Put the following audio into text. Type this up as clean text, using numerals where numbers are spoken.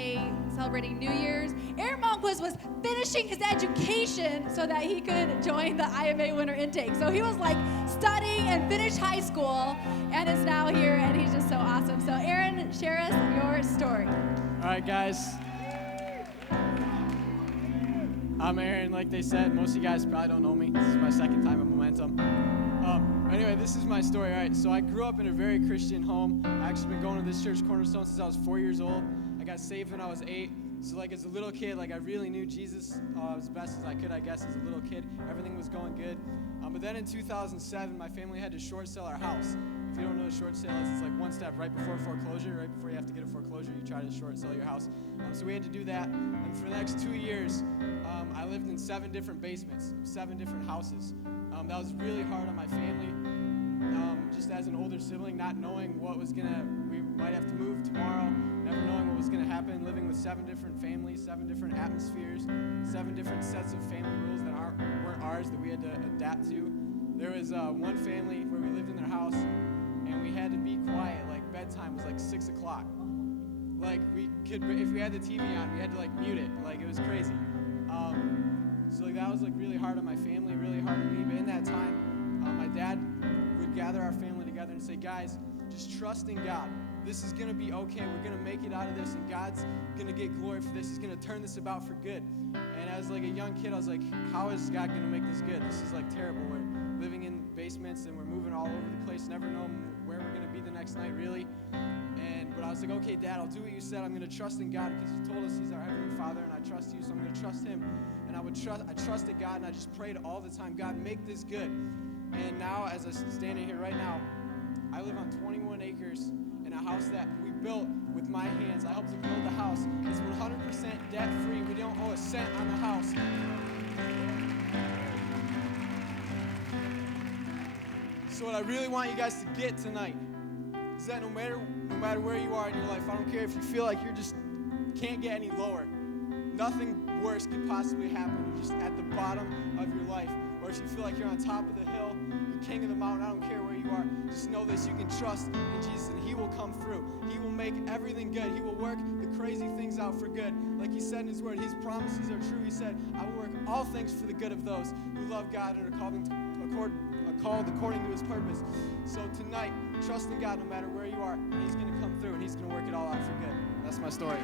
family celebrating New Year's. Aaron Malmquist was finishing his education so that he could join the IMA winter intake. So he was like studying and finished high school and is now here, and he's just so awesome. So Aaron, share us your story. All right, guys. I'm Aaron, like they said. Most of you guys probably don't know me. This is my second time at Momentum. Anyway, this is my story. All right, so I grew up in a very Christian home. I actually been going to this church, Cornerstone, since I was 4 years old. I got saved when I was 8. So like as a little kid, like I really knew Jesus as best as I could, I guess, as a little kid. Everything was going good. But then in 2007, my family had to short sell our house. If you don't know what a short sale is, it's like one step right before foreclosure. Right before you have to get a foreclosure, you try to short sell your house. So we had to do that. And for the next 2 years, I lived in 7 different basements, 7 different houses. That was really hard on my family. Just as an older sibling, not knowing we might have to move tomorrow, never knowing what was going to happen, living with 7 different families, 7 different atmospheres, 7 different sets of family rules that weren't ours that we had to adapt to. There was one family where we lived in their house, and we had to be quiet. Like bedtime was like 6 o'clock. Like if we had the TV on, we had to like mute it. Like it was crazy. So like that was like really hard on my family, really hard on me. But in that time, my dad would gather our family together and say, guys, just trust in God. This is going to be okay. We're going to make it out of this, and God's going to get glory for this. He's going to turn this about for good. And as like a young kid, I was like, how is God going to make this good? This is like terrible. We're living in basements, and we're moving all over the place, never know where we're going to be the next night, really. But I was like, okay, Dad, I'll do what you said. I'm going to trust in God because you told us He's our Heavenly Father, and I trust you, so I'm going to trust Him. And I trusted God, and I just prayed all the time, God, make this good. And now, as I'm standing here right now, I live on 21 acres in a house that we built with my hands. I helped to build the house. It's 100% debt-free. We don't owe a cent on the house. So what I really want you guys to get tonight is that no matter where you are in your life, I don't care if you feel like you just can't get any lower. Nothing worse could possibly happen. You're just at the bottom of your life. Or if you feel like you're on top of the hill, you're king of the mountain, I don't care where you are. Just know this, you can trust in Jesus and He will come through. He will make everything good. He will work the crazy things out for good. Like He said in His word, His promises are true. He said, I will work all things for the good of those who love God and are called according to His purpose. So tonight, trust in God no matter where you are, and He's going to come through and He's going to work it all out for good. That's my story.